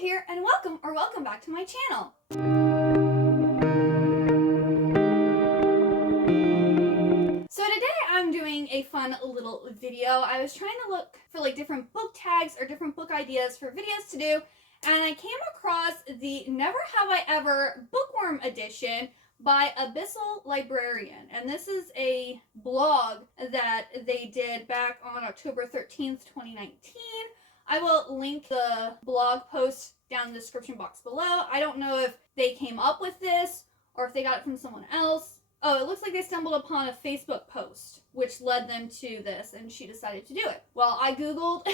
here, and welcome back to my channel. So today I'm doing a fun little video. I was trying to look for like different book tags or different book ideas for videos to do, and I came across the Never Have I Ever Bookworm edition by Abyssal Librarian, and this is a blog that they did back on October 13th, 2019. I will link the blog post down in the description box below. I don't know if they came up with this or if they got it from someone else. Oh, it looks like they stumbled upon a Facebook post which led them to this, and she decided to do it. Well, I googled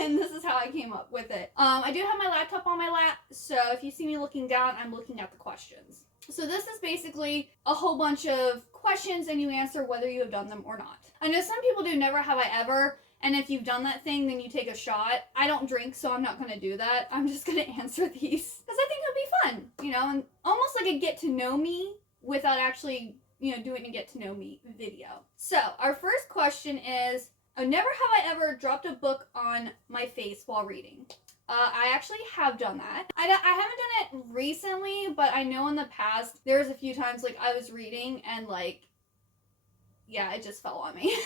and this is how I came up with it. I do have my laptop on my lap, so if you see me looking down, I'm looking at the questions. So this is basically a whole bunch of questions and you answer whether you have done them or not. I know some people do Never Have I Ever, and if you've done that thing, then you take a shot. I don't drink, so I'm not going to do that. I'm just going to answer these because I think it'll be fun, you know, and almost like a get to know me without actually, you know, doing a get to know me video. So our first question is, never have I ever dropped a book on my face while reading. I actually have done that. I haven't done it recently, but I know in the past there was a few times like I was reading and like, yeah, it just fell on me.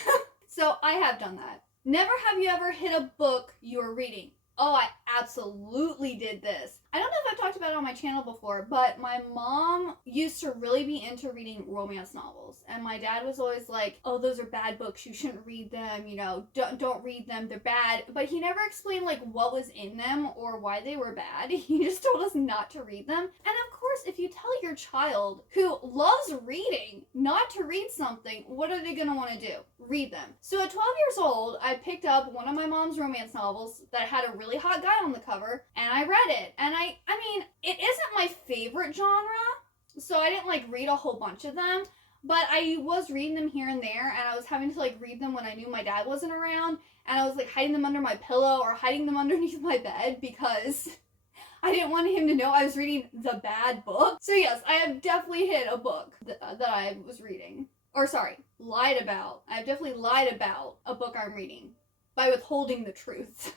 So I have done that. Never have you ever hit a book you were reading. Oh, I absolutely did this. I don't know if I've talked about it on my channel before, but my mom used to really be into reading romance novels. And my dad was always like, oh, those are bad books. You shouldn't read them. You know, don't read them. They're bad. But he never explained like what was in them or why they were bad. He just told us not to read them. And of course, if you tell your child who loves reading not to read something, what are they going to want to do? Read them. So at 12 years old, I picked up one of my mom's romance novels that had a really hot guy on the cover, and I read it. And I mean, it isn't my favorite genre, so I didn't like read a whole bunch of them, but I was reading them here and there, and I was having to like read them when I knew my dad wasn't around, and I was like hiding them under my pillow or hiding them underneath my bed because I didn't want him to know I was reading the bad book. So yes, I have definitely hid a book that I was reading. Or sorry, lied about. I've definitely lied about a book I'm reading by withholding the truth.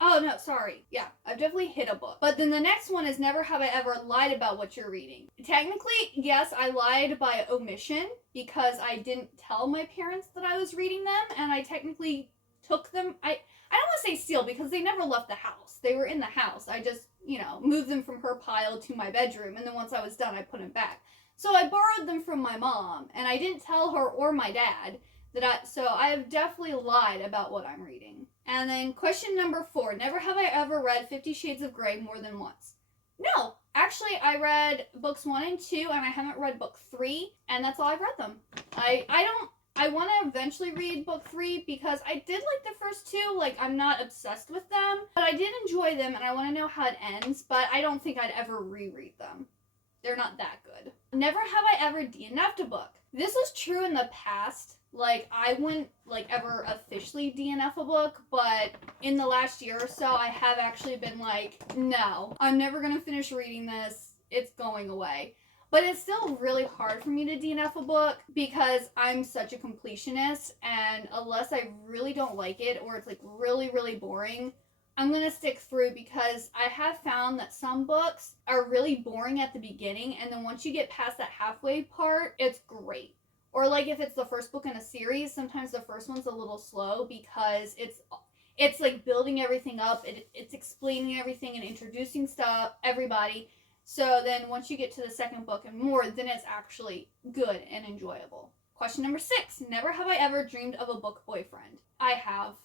Oh, no, sorry. Yeah, I've definitely hid a book. But then the next one is never have I ever lied about what you're reading. Technically, yes, I lied by omission because I didn't tell my parents that I was reading them, and I technically took them. I don't want to say steal because they never left the house. They were in the house. I just, you know, moved them from her pile to my bedroom, and then once I was done, I put them back. So I borrowed them from my mom, and I didn't tell her or my dad so I have definitely lied about what I'm reading. And then question number 4, never have I ever read 50 Shades of Grey more than once. No, actually I read books 1 and 2, and I haven't read book 3, and that's all I've read them. I want to eventually read book 3 because I did like the first 2, like I'm not obsessed with them, but I did enjoy them and I want to know how it ends, but I don't think I'd ever reread them. They're not that good. Never have I ever DNF'd a book. This was true in the past. Like, I wouldn't, like, ever officially DNF a book, but in the last year or so, I have actually been like, no, I'm never going to finish reading this. It's going away. But it's still really hard for me to DNF a book because I'm such a completionist, and unless I really don't like it or it's, like, really, really boring, I'm going to stick through because I have found that some books are really boring at the beginning, and then once you get past that halfway part, it's great. Or like if it's the first book in a series, sometimes the first one's a little slow because it's like building everything up, it's explaining everything and introducing everybody. So then once you get to the second book and more, then it's actually good and enjoyable. Question number 6, never have I ever dreamed of a book boyfriend. I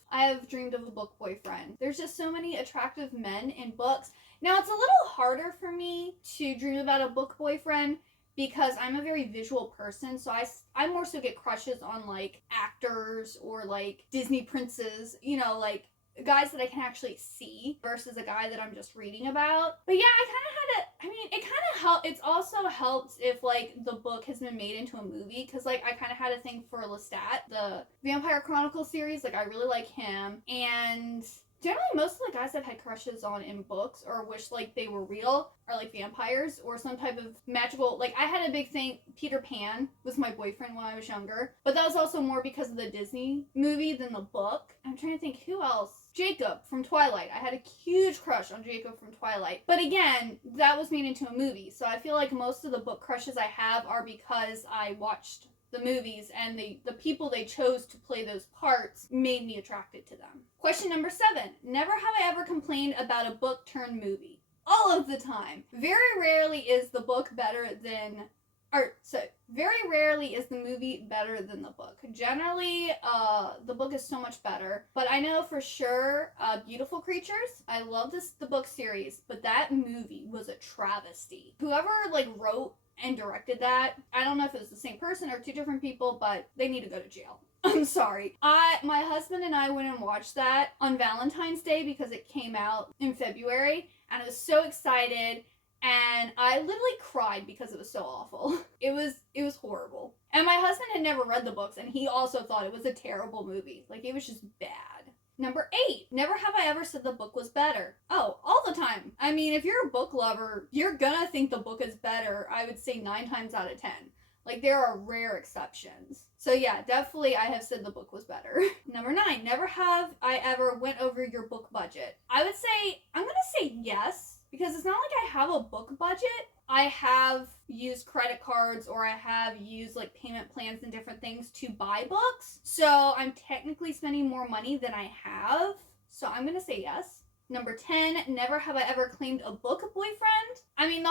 have dreamed of a book boyfriend. There's just so many attractive men in books. Now it's a little harder for me to dream about a book boyfriend because I'm a very visual person, so I more so get crushes on like actors or like Disney princes, you know, like guys that I can actually see versus a guy that I'm just reading about. But yeah, it also helps if like the book has been made into a movie, because like I kind of had a thing for Lestat, the Vampire Chronicles series. Like I really like him, and generally most of the guys I've had crushes on in books or wish like they were real are like vampires or some type of magical, like I had a big thing, Peter Pan was my boyfriend when I was younger, but that was also more because of the Disney movie than the book. I'm trying to think who else Jacob from Twilight. I had a huge crush on Jacob from Twilight. But again, that was made into a movie. So I feel like most of the book crushes I have are because I watched the movies and the people they chose to play those parts made me attracted to them. Question number 7. Never have I ever complained about a book turned movie. All of the time. Very rarely is the book better than very rarely is the movie better than the book. Generally, the book is so much better. But I know for sure, Beautiful Creatures, I love the book series, but that movie was a travesty. Whoever, wrote and directed that, I don't know if it was the same person or two different people, but they need to go to jail. I'm sorry. My husband and I went and watched that on Valentine's Day because it came out in February, and I was so excited. And I literally cried because it was so awful. It was horrible. And my husband had never read the books, and he also thought it was a terrible movie. It was just bad. Number 8, never have I ever said the book was better. Oh, all the time. I mean, if you're a book lover, you're gonna think the book is better, I would say 9 times out of 10. There are rare exceptions. So yeah, definitely I have said the book was better. Number 9, never have I ever went over your book budget. I'm gonna say yes. Because it's not like I have a book budget. I have used credit cards or I have used payment plans and different things to buy books. So I'm technically spending more money than I have. So I'm going to say yes. Number 10, never have I ever claimed a book boyfriend. I mean,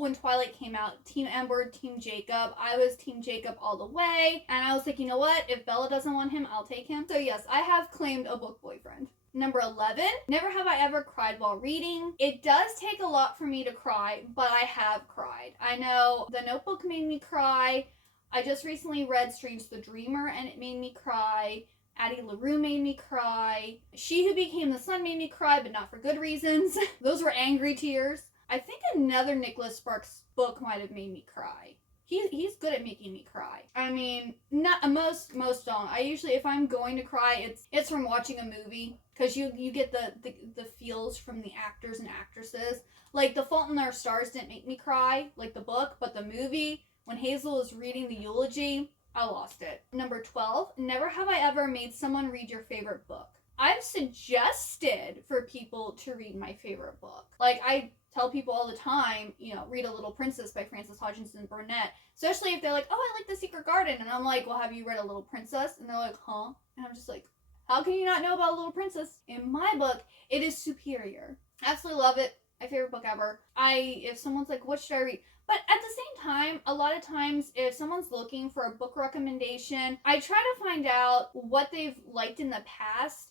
when Twilight came out, Team Ember, Team Jacob, I was Team Jacob all the way. And I was like, you know what? If Bella doesn't want him, I'll take him. So yes, I have claimed a book boyfriend. Number 11, never have I ever cried while reading. It does take a lot for me to cry, but I have cried. I know The Notebook made me cry. I just recently read Strange the Dreamer and it made me cry. Addie LaRue made me cry. She Who Became the Sun made me cry, but not for good reasons. Those were angry tears. I think another Nicholas Sparks book might have made me cry. He's good at making me cry. I mean, not most don't. I usually, if I'm going to cry, it's from watching a movie. Because you get the feels from the actors and actresses. The Fault in Our Stars didn't make me cry, the book, but the movie, when Hazel was reading the eulogy, I lost it. Number 12, never have I ever made someone read your favorite book. I've suggested for people to read my favorite book. I tell people all the time, read A Little Princess by Frances Hodgson Burnett. Especially if they're like, oh, I like The Secret Garden. And I'm like, well, have you read A Little Princess? And they're like, huh? And I'm just like, how can you not know about Little Princess? In my book, it is superior. Absolutely love it. My favorite book ever. If someone's like, what should I read? But at the same time, a lot of times, if someone's looking for a book recommendation, I try to find out what they've liked in the past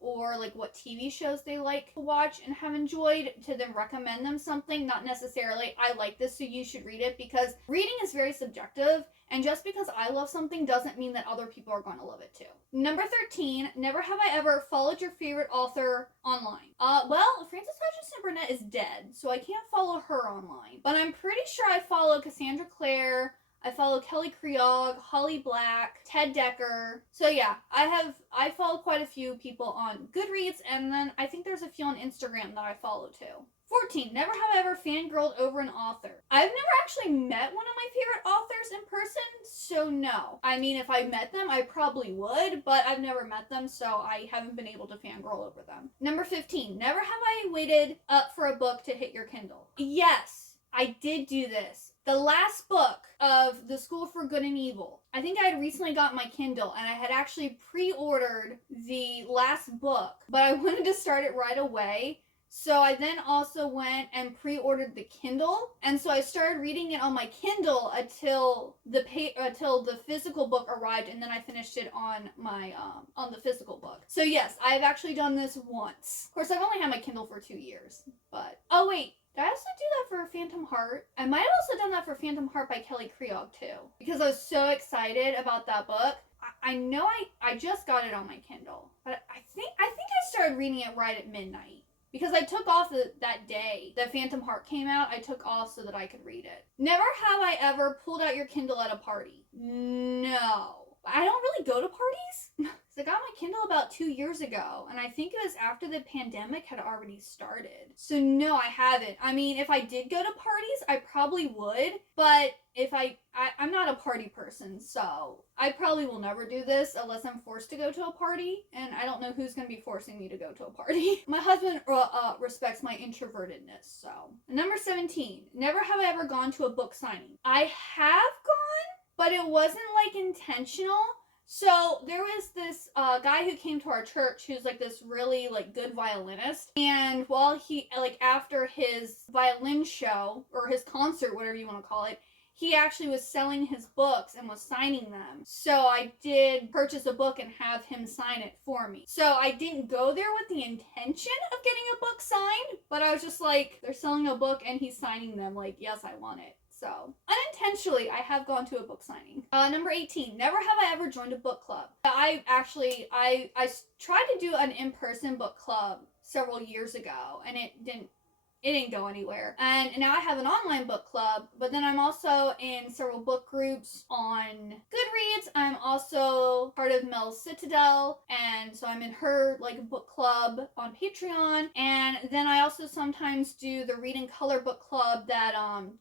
or what TV shows they like to watch and have enjoyed to then recommend them something. Not necessarily, I like this, so you should read it, because reading is very subjective. And just because I love something doesn't mean that other people are going to love it too. Number 13, never have I ever followed your favorite author online. Well, Frances Hodgson Burnett is dead, so I can't follow her online. But I'm pretty sure I follow Cassandra Clare, I follow Kelly Creog, Holly Black, Ted Decker. So yeah, I follow quite a few people on Goodreads, and then I think there's a few on Instagram that I follow too. 14, never have I ever fangirled over an author. I've never actually met one of my favorite authors in person, so no. I mean, if I met them, I probably would, but I've never met them, so I haven't been able to fangirl over them. Number 15, never have I waited up for a book to hit your Kindle. Yes, I did do this. The last book of The School for Good and Evil. I think I had recently got my Kindle, and I had actually pre-ordered the last book, but I wanted to start it right away. So I then also went and pre-ordered the Kindle, and so I started reading it on my Kindle until the physical book arrived, and then I finished it on my on the physical book. So yes, I've actually done this once. Of course, I've only had my Kindle for 2 years, but oh wait, did I also do that for Phantom Heart? I might have also done that for Phantom Heart by Kelly Creog too, because I was so excited about that book. I know I just got it on my Kindle, but I think I started reading it right at midnight. Because I took off that day that Phantom Heart came out, I took off so that I could read it. Never have I ever pulled out your Kindle at a party. No. I don't really go to parties. I got my Kindle about 2 years ago, and I think it was after the pandemic had already started. So no, I haven't. I mean, if I did go to parties, I probably would, but if I'm not a party person, so I probably will never do this unless I'm forced to go to a party, and I don't know who's going to be forcing me to go to a party. My husband respects my introvertedness, so. Number 17, never have I ever gone to a book signing. I have gone, but it wasn't like intentional. So there was this guy who came to our church who's like this really like good violinist, and while he like after his violin show or his concert, whatever you want to call it, he actually was selling his books and was signing them. So I did purchase a book and have him sign it for me. So I didn't go there with the intention of getting a book signed, but I was just like, they're selling a book and he's signing them, like, yes, I want it. So, unintentionally, I have gone to a book signing. Number 18, never have I ever joined a book club. I tried to do an in-person book club several years ago, and it didn't go anywhere. And now I have an online book club, but then I'm also in several book groups on Goodreads. I'm also part of Mel's Citadel, and so I'm in her like book club on Patreon. And then I also sometimes do the Read and Color book club that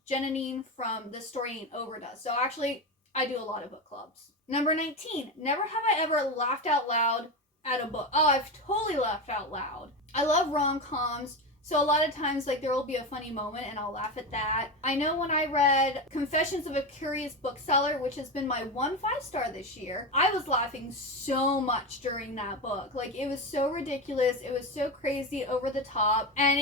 Janine from The Story Ain't Over does. So actually, I do a lot of book clubs. Number 19, never have I ever laughed out loud at a book. Oh, I've totally laughed out loud. I love rom-coms. So a lot of times, like, there will be a funny moment and I'll laugh at that. I know when I read Confessions of a Curious Bookseller, which has been my 1 5-star this year, I was laughing so much during that book. Like, it was so ridiculous. It was so crazy, over the top. And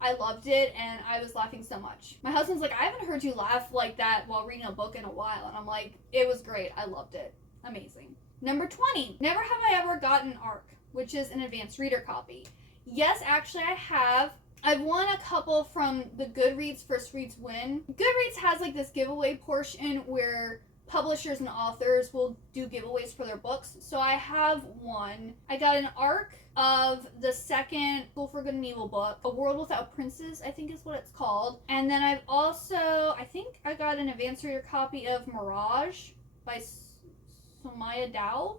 I loved it, and I was laughing so much. My husband's like, I haven't heard you laugh like that while reading a book in a while. And I'm like, it was great. I loved it. Amazing. Number 20, never have I ever gotten an ARC, which is an advanced reader copy. Yes, actually I have. I've won a couple from the Goodreads First Reads Win. Goodreads has like this giveaway portion where publishers and authors will do giveaways for their books. So I have one. I got an ARC of the second School for Good and Evil book, A World Without Princes, I think is what it's called. And then I've also, I think I got an advanced reader copy of Mirage by Somaya Dow.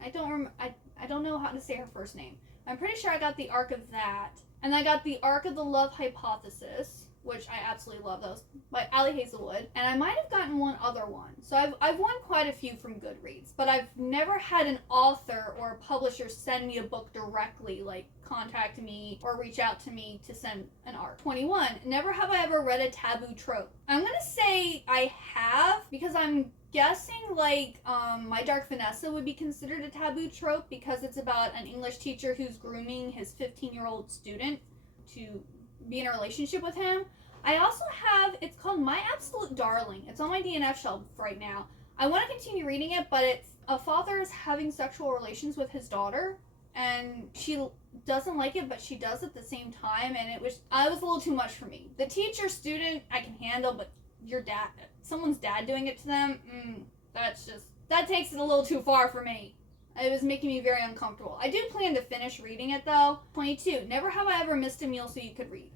I don't know how to say her first name. I'm pretty sure I got the ARC of that. And I got the ARC of the Love Hypothesis, which I absolutely love those, by Ali Hazelwood. And I might have gotten one other one. So I've won quite a few from Goodreads, but I've never had an author or a publisher send me a book directly, like contact me or reach out to me to send an ARC. 21, never have I ever read a taboo trope. I'm gonna say I have, because I'm guessing like My Dark Vanessa would be considered a taboo trope because it's about an English teacher who's grooming his 15-year-old student to be in a relationship with him. I also have, it's called My Absolute Darling. It's on my DNF shelf right now. I want to continue reading it, but it's a father is having sexual relations with his daughter, and she doesn't like it, but she does at the same time, and it was a little too much for me. The teacher student I can handle, but someone's dad doing it to them, that takes it a little too far for me. It was making me very uncomfortable. I do plan to finish reading it though. 22, never have I ever missed a meal so you could read.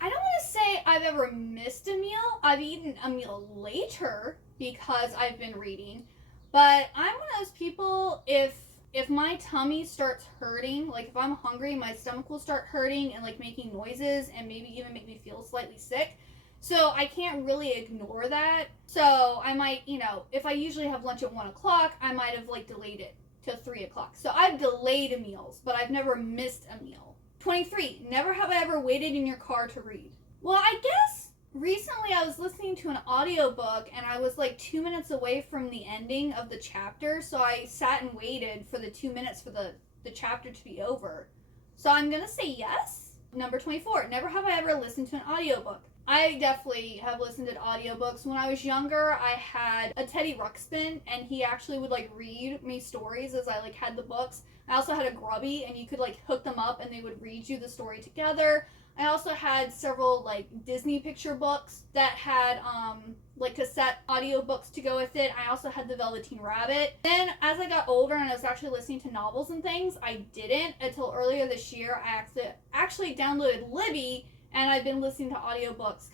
I don't want to say I've ever missed a meal. I've eaten a meal later because I've been reading, but I'm one of those people, if my tummy starts hurting, like if I'm hungry, my stomach will start hurting and like making noises and maybe even make me feel slightly sick. So I can't really ignore that. So I might, if I usually have lunch at 1 o'clock, I might have like delayed it to 3 o'clock. So I've delayed meals, but I've never missed a meal. 23, never have I ever waited in your car to read. Well, I guess recently I was listening to an audiobook and I was like 2 minutes away from the ending of the chapter. So I sat and waited for the 2 minutes for the chapter to be over. So I'm going to say yes. Number 24, never have I ever listened to an audiobook. I definitely have listened to audiobooks. When I was younger, I had a Teddy Ruxpin, and he actually would like read me stories as I like had the books. I also had a Grubby, and you could like hook them up and they would read you the story together. I also had several like Disney picture books that had like cassette audiobooks to go with it. I also had the Velveteen Rabbit. Then as I got older and I was actually listening to novels and things, I didn't until earlier this year. I actually downloaded Libby, and I've been listening to audiobooks.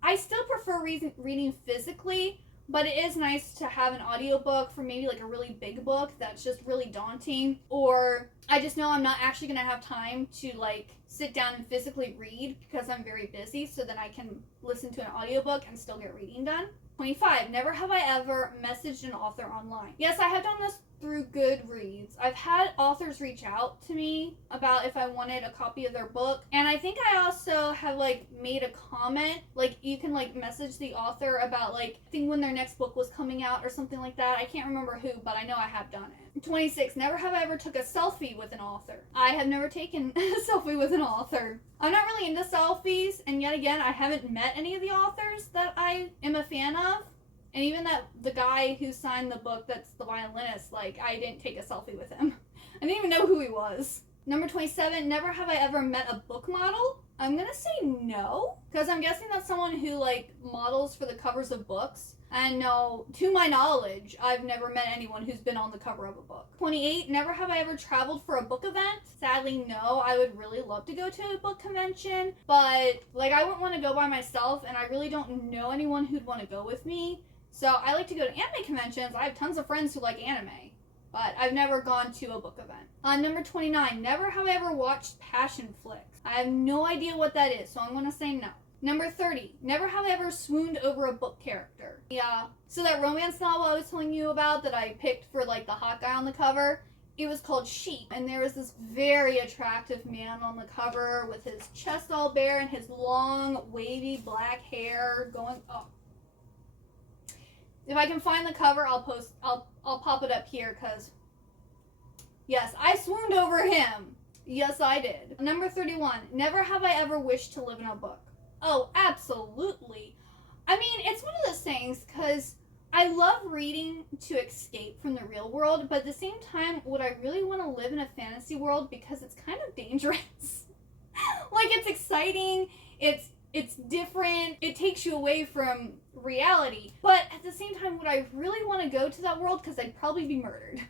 I still prefer reading physically, but it is nice to have an audiobook for maybe like a really big book that's just really daunting, or I just know I'm not actually going to have time to like sit down and physically read because I'm very busy, so then I can listen to an audiobook and still get reading done. 25. Never have I ever messaged an author online. Yes, I have done this through Goodreads. I've had authors reach out to me about if I wanted a copy of their book, and I think I also have like made a comment, like you can like message the author about like I think when their next book was coming out or something like that. I can't remember who, but I know I have done it. 26. Never have I ever took a selfie with an author. I have never taken a selfie with an author. I'm not really into selfies, and yet again, I haven't met any of the authors that I am a fan of. And even the guy who signed the book that's the violinist, like, I didn't take a selfie with him. I didn't even know who he was. Number 27, never have I ever met a book model. I'm gonna say no, because I'm guessing that's someone who, like, models for the covers of books. And no, to my knowledge, I've never met anyone who's been on the cover of a book. 28, never have I ever traveled for a book event. Sadly, no. I would really love to go to a book convention, but, like, I wouldn't want to go by myself, and I really don't know anyone who'd want to go with me. So I like to go to anime conventions. I have tons of friends who like anime, but I've never gone to a book event. Number 29, never have I ever watched passion flicks. I have no idea what that is, so I'm going to say no. Number 30, never have I ever swooned over a book character. Yeah, so that romance novel I was telling you about that I picked for like the hot guy on the cover, it was called Sheep, and there was this very attractive man on the cover with his chest all bare and his long, wavy black hair going up. If I can find the cover, I'll pop it up here, because yes, I swooned over him. Yes, I did. Number 31, never have I ever wished to live in a book. Oh, absolutely. I mean, it's one of those things, because I love reading to escape from the real world, but at the same time, would I really want to live in a fantasy world, because it's kind of dangerous. Like, it's exciting, it's different, it takes you away from reality, but at the same time, would I really want to go to that world? Because I'd probably be murdered.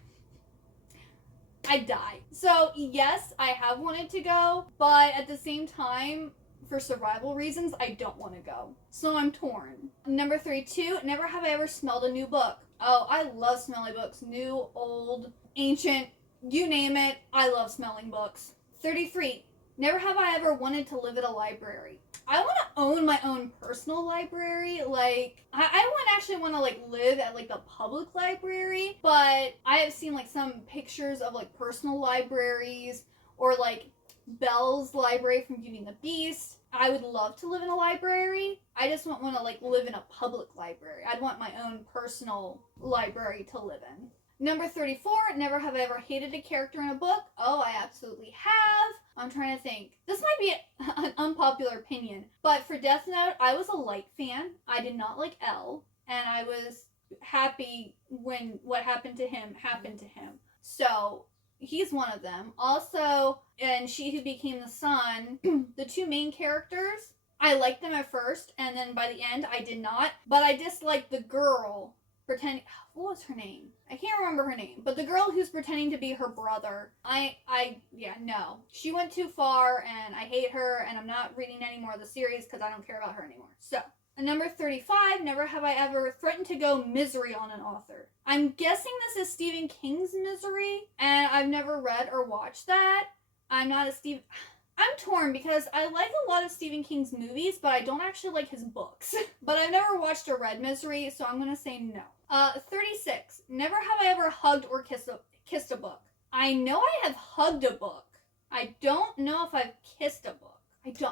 I'd die. So yes, I have wanted to go, but at the same time, for survival reasons, I don't want to go. So I'm torn. Number 32, never have I ever smelled a new book. Oh, I love smelling books. New, old, ancient, you name it, I love smelling books. 33, never have I ever wanted to live at a library. I want to own my own personal library. Like, I wouldn't actually want to, like, live at, like, the public library, but I have seen, like, some pictures of, like, personal libraries, or, like, Belle's library from Beauty and the Beast. I would love to live in a library. I just wouldn't want to, like, live in a public library. I'd want my own personal library to live in. Number 34, never have I ever hated a character in a book. Oh, I absolutely have. I'm trying to think. This might be an unpopular opinion, but for Death Note, I was a Light fan. I did not like L, and I was happy when what happened to him happened to him. So he's one of them. Also, and She Who Became the Sun, the two main characters, I liked them at first, and then by the end, I did not. But I disliked the girl pretending. What was her name? I can't remember her name, but the girl who's pretending to be her brother. Yeah, no. She went too far, and I hate her, and I'm not reading any more of the series because I don't care about her anymore. So, number 35, never have I ever threatened to go misery on an author. I'm guessing this is Stephen King's Misery, and I've never read or watched that. I'm torn because I like a lot of Stephen King's movies, but I don't actually like his books. But I've never watched or read Misery, so I'm going to say no. 36. Never have I ever hugged or kissed a book. I know I have hugged a book. I don't know if I've kissed a book.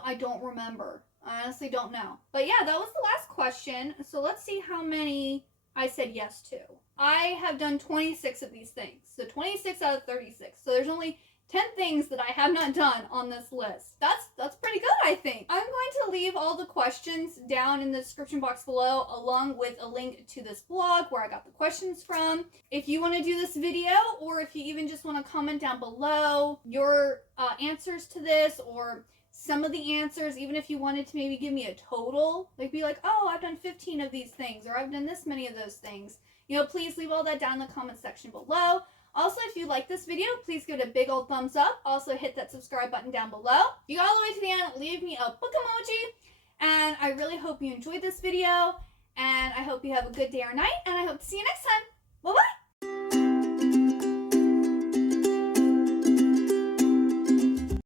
I don't remember. I honestly don't know. But yeah, that was the last question. So let's see how many I said yes to. I have done 26 of these things. So 26 out of 36. So there's only 10 things that I have not done on this list. That's pretty good, I think. I'm going to leave all the questions down in the description box below, along with a link to this blog where I got the questions from. If you want to do this video, or if you even just want to comment down below your answers to this, or some of the answers, even if you wanted to maybe give me a total, like be like, oh, I've done 15 of these things, or I've done this many of those things, you know, please leave all that down in the comment section below. Also, if you like this video, please give it a big old thumbs up. Also, hit that subscribe button down below. If you got all the way to the end, leave me a book emoji. And I really hope you enjoyed this video. And I hope you have a good day or night, and I hope to see you next time.